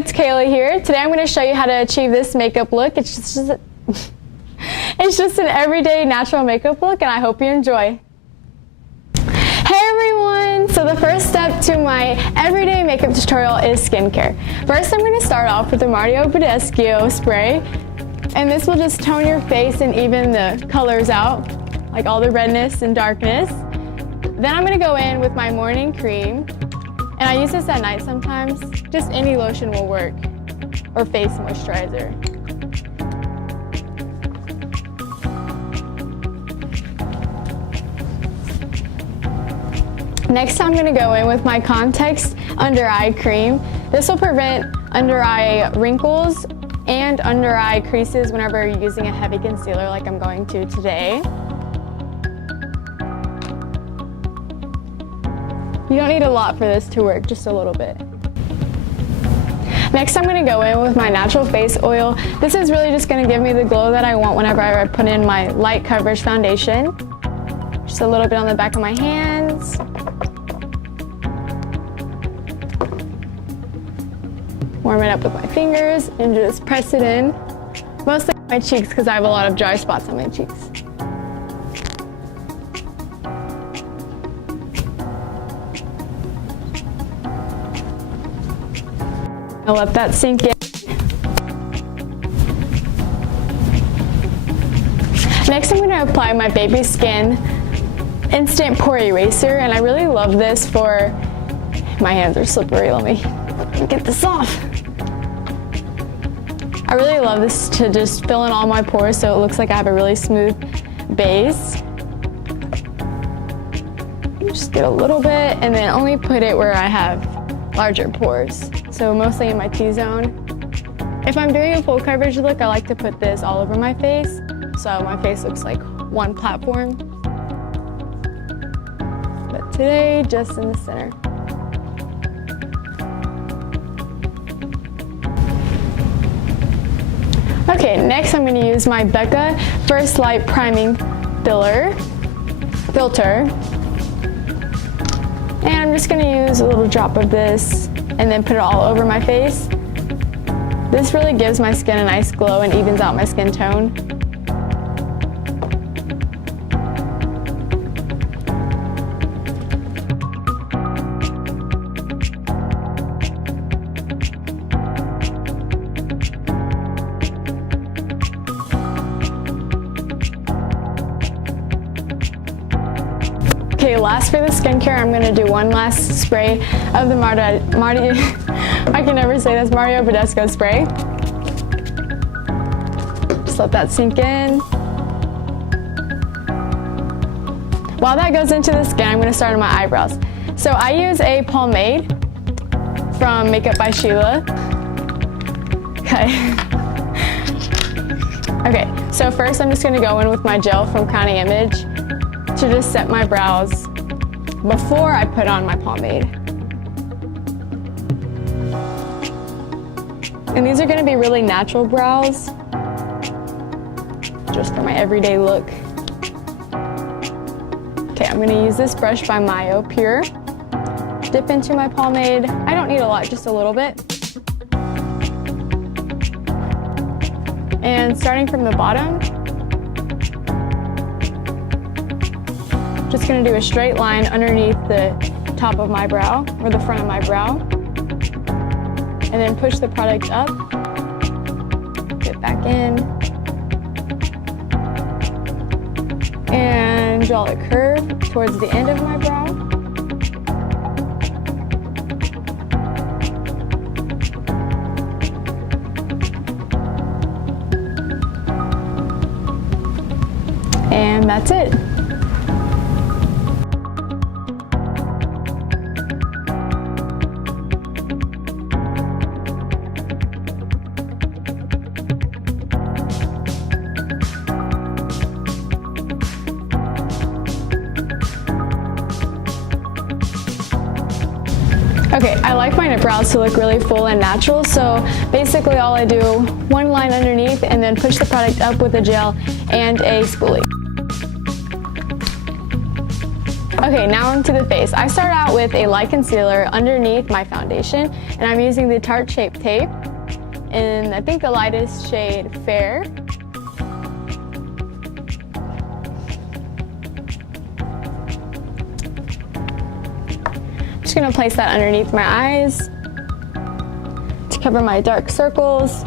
it's Kayla here. Today I'm going to show you how to achieve this makeup look. It's just an everyday natural makeup look, and I hope you enjoy. Hey everyone! So the first step to my everyday makeup tutorial is skincare. First I'm going to start off with the Mario Badescu spray, and this will just tone your face and even the colors out, like all the redness and darkness. Then I'm going to go in with my morning cream, and I use this at night sometimes. Just any lotion will work, or face moisturizer. Next I'm going to go in with my Context Under Eye Cream. This will prevent under eye wrinkles and under eye creases whenever you're using a heavy concealer like I'm going to today. You don't need a lot for this to work, just a little bit. Next I'm going to go in with my natural face oil. This is really just going to give me the glow that I want whenever I put in my light coverage foundation. Just a little bit on the back of my hands. Warm it up with my fingers and just press it in. Mostly on my cheeks because I have a lot of dry spots on my cheeks. I'll let that sink in. Next I'm going to apply my Baby Skin Instant Pore Eraser, and I really love this for, my hands are slippery, let me get this off. I really love this to just fill in all my pores so it looks like I have a really smooth base. Just get a little bit and then only put it where I have larger pores. So mostly in my T-zone. If I'm doing a full coverage look, I like to put this all over my face, so my face looks like one platform. But today, just in the center. Okay, next I'm going to use my Becca First Light Priming Filter. And I'm just going to use a little drop of this and then put it all over my face. This really gives my skin a nice glow and evens out my skin tone. Okay, last for the skincare, I'm going to do one last spray of the I can never say this, Mario Badescu spray. Just let that sink in. While that goes into the skin, I'm going to start on my eyebrows. So I use a pomade from Makeup by Sheila. Okay, so first I'm just going to go in with my gel from Crowning Image to just set my brows before I put on my pomade. And these are going to be really natural brows, just for my everyday look. Okay, I'm going to use this brush by Mayo Pure. Dip into my pomade. I don't need a lot, just a little bit. And starting from the bottom, just going to do a straight line underneath the top of my brow, or the front of my brow. And then push the product up, get back in, and draw a curve towards the end of my brow. And that's it. Okay, I like my brows to look really full and natural, so basically all I do, one line underneath and then push the product up with a gel and a spoolie. Okay, now onto the face. I start out with a light concealer underneath my foundation, and I'm using the Tarte Shape Tape in, I think, the lightest shade Fair. Just gonna place that underneath my eyes to cover my dark circles,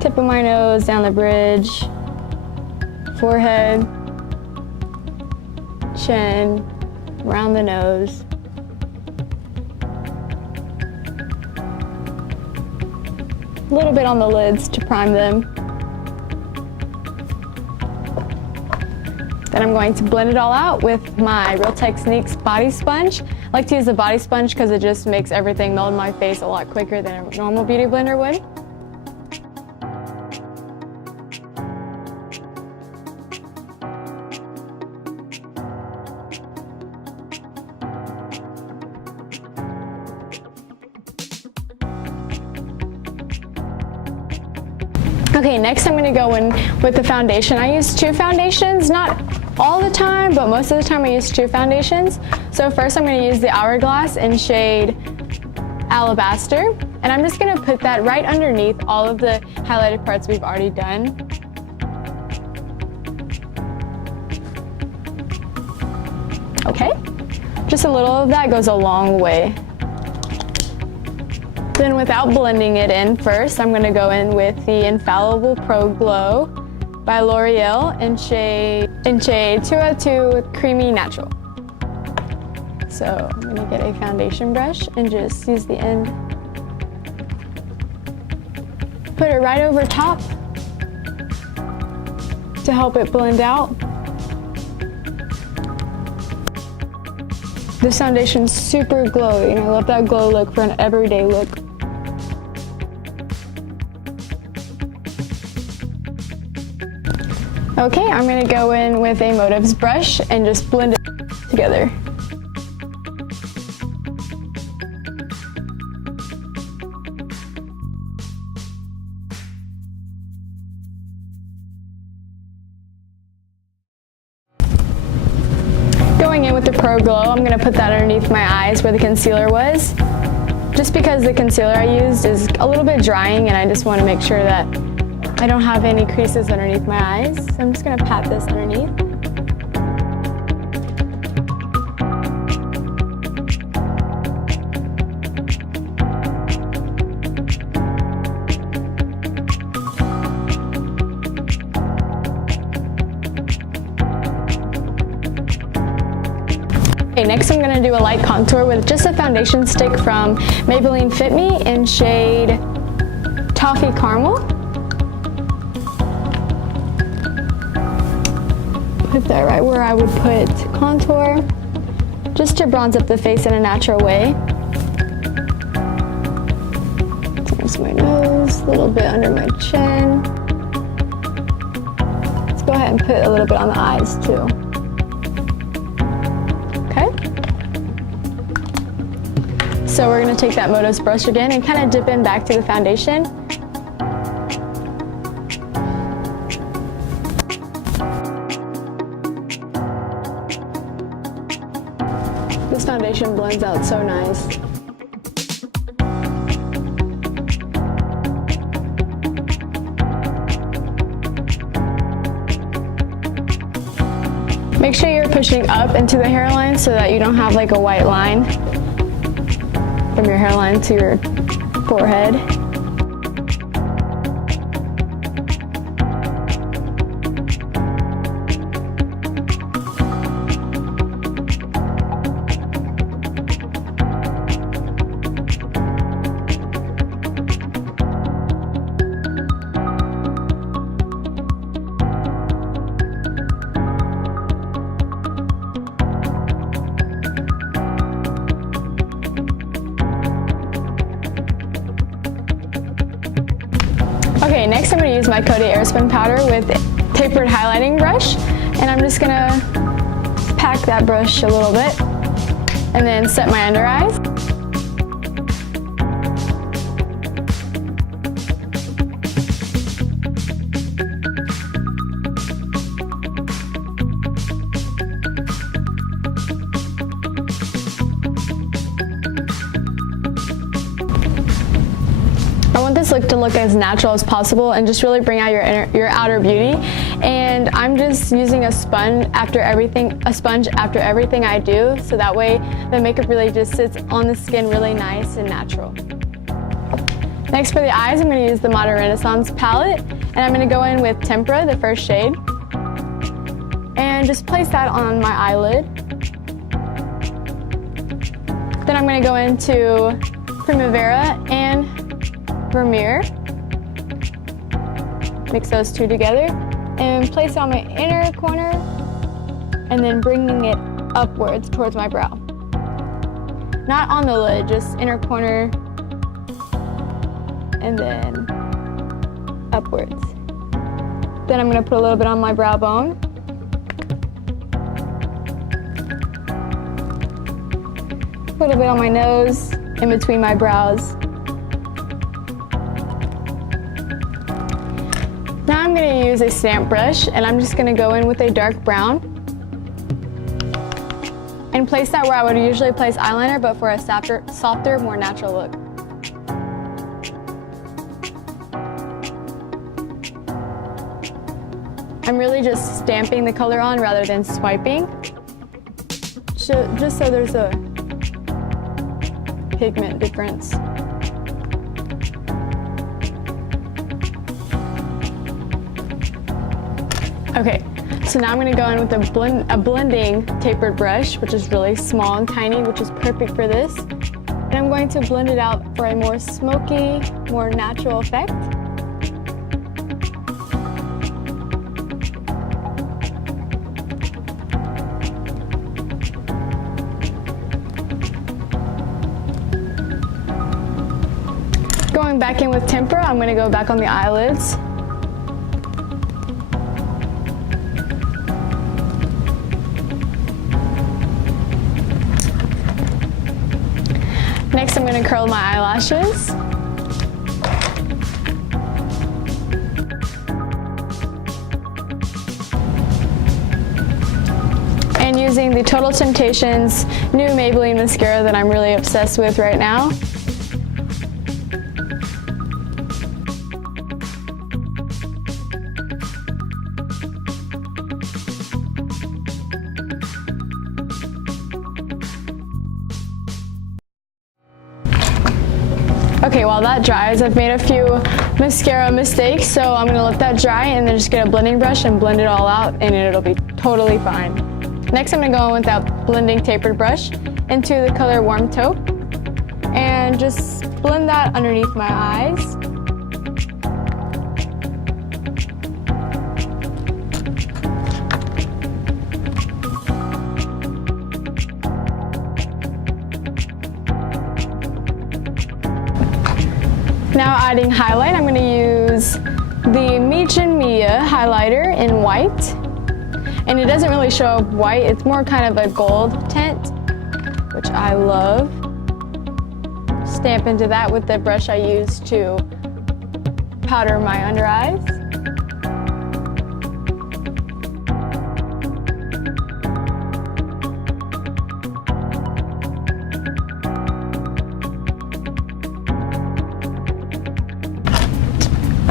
tip of my nose, down the bridge, forehead, chin, around the nose. A little bit on the lids to prime them. Then I'm going to blend it all out with my Real Techniques body sponge. I like to use the body sponge because it just makes everything melt in my face a lot quicker than a normal beauty blender would. Okay, next I'm gonna go in with the foundation. I use two foundations, not all the time, but most of the time I use two foundations. So first I'm gonna use the Hourglass in shade Alabaster, and I'm just gonna put that right underneath all of the highlighted parts we've already done. Okay, just a little of that goes a long way. Then without blending it in first, I'm gonna go in with the Infallible Pro Glow by L'Oreal in shade 202 Creamy Natural. So I'm gonna get a foundation brush and just use the end. Put it right over top to help it blend out. This foundation's super glowy, and I love that glow look for an everyday look. Okay, I'm gonna go in with a Motives brush and just blend it together. Going in with the Pro Glow, I'm gonna put that underneath my eyes where the concealer was. Just because the concealer I used is a little bit drying, and I just wanna make sure that I don't have any creases underneath my eyes. So I'm just gonna pat this underneath. Okay, next I'm gonna do a light contour with just a foundation stick from Maybelline Fit Me in shade Toffee Caramel. Put that right where I would put contour, just to bronze up the face in a natural way. Towards my nose, a little bit under my chin. Let's go ahead and put a little bit on the eyes too. Okay. So we're gonna take that Motives brush again and kind of dip in back to the foundation. This foundation blends out so nice. Make sure you're pushing up into the hairline so that you don't have like a white line from your hairline to your forehead. Okay, next I'm going to use my Coty Airspun powder with tapered highlighting brush, and I'm just going to pack that brush a little bit and then set my under eyes. this look to look as natural as possible and just really bring out your outer beauty. And I'm just using a sponge after everything I do, so that way the makeup really just sits on the skin really nice and natural. Next for the eyes, I'm going to use the Modern Renaissance palette, and I'm going to go in with Tempera, the first shade, and just place that on my eyelid. Then I'm going to go into Primavera and Vermeer. Mix those two together and place it on my inner corner and then bringing it upwards towards my brow. Not on the lid, just inner corner and then upwards. Then I'm going to put a little bit on my brow bone. A little bit on my nose, in between my brows. Now I'm going to use a stamp brush, and I'm just going to go in with a dark brown and place that where I would usually place eyeliner, but for a softer, more natural look. I'm really just stamping the color on rather than swiping, just so there's a pigment difference. Okay, so now I'm going to go in with a blending tapered brush, which is really small and tiny, which is perfect for this. And I'm going to blend it out for a more smoky, more natural effect. Going back in with Tempera, I'm going to go back on the eyelids. Next, I'm going to curl my eyelashes. And using the Total Temptations new Maybelline mascara that I'm really obsessed with right now. Okay, while that dries, I've made a few mascara mistakes, so I'm gonna let that dry and then just get a blending brush and blend it all out, and it'll be totally fine. Next, I'm gonna go in with that blending tapered brush into the color Warm Taupe and just blend that underneath my eyes. Now adding highlight, I'm going to use the Meech & Mia highlighter in white. And it doesn't really show up white, it's more kind of a gold tint, which I love. Stamp into that with the brush I used to powder my under eyes.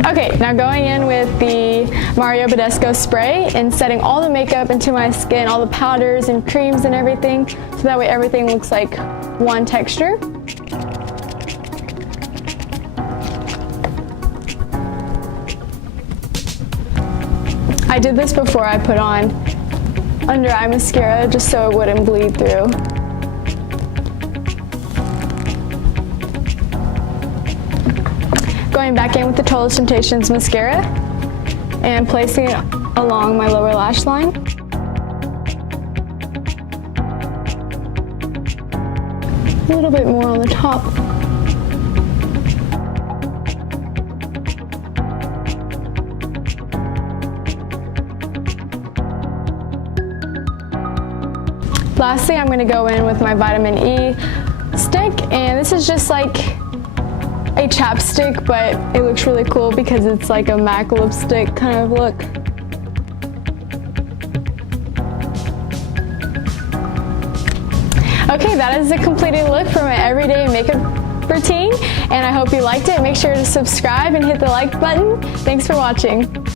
Okay, now going in with the Mario Badescu spray and setting all the makeup into my skin, all the powders and creams and everything, so that way everything looks like one texture. I did this before I put on under eye mascara just so it wouldn't bleed through. Going back in with the Total Temptations mascara and placing it along my lower lash line. A little bit more on the top. Lastly, I'm going to go in with my vitamin E stick, and this is just like a chapstick, but it looks really cool because it's like a MAC lipstick kind of look. Okay, that is the completed look for my everyday makeup routine, and I hope you liked it. Make sure to subscribe and hit the like button. Thanks for watching.